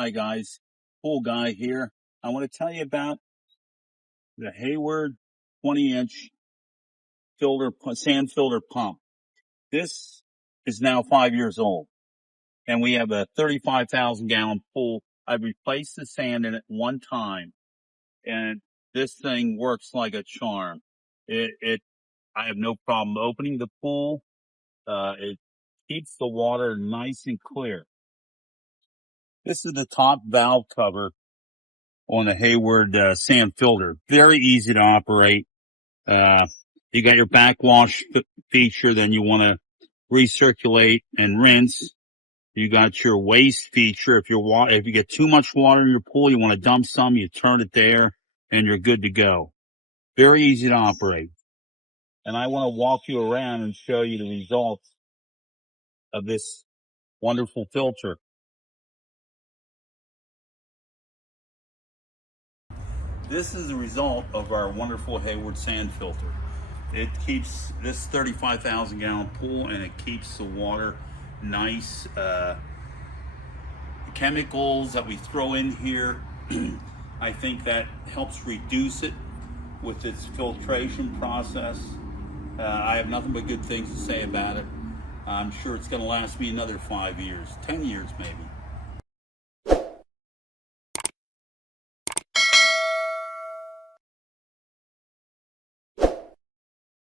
Hi guys, Pool Guy here. I want to tell you about the Hayward 20-inch sand filter pump. This is now 5 years old, and we have a 35,000 gallon pool. I've replaced the sand in it one time, and this thing works like a charm. I have no problem opening the pool. It keeps the water nice and clear. This is the top valve cover on the Hayward sand filter. Very easy to operate. You got your backwash feature, then you want to recirculate and rinse. You got your waste feature. If you get too much water in your pool, you want to dump some, you turn it there and you're good to go. Very easy to operate. And I want to walk you around and show you the results of this wonderful filter. This is the result of our wonderful Hayward sand filter. It keeps this 35,000 gallon pool, and it keeps the water nice. The chemicals that we throw in here, I think that helps reduce it with its filtration process. I have nothing but good things to say about it. I'm sure it's going to last me another 5 years, 10 years maybe.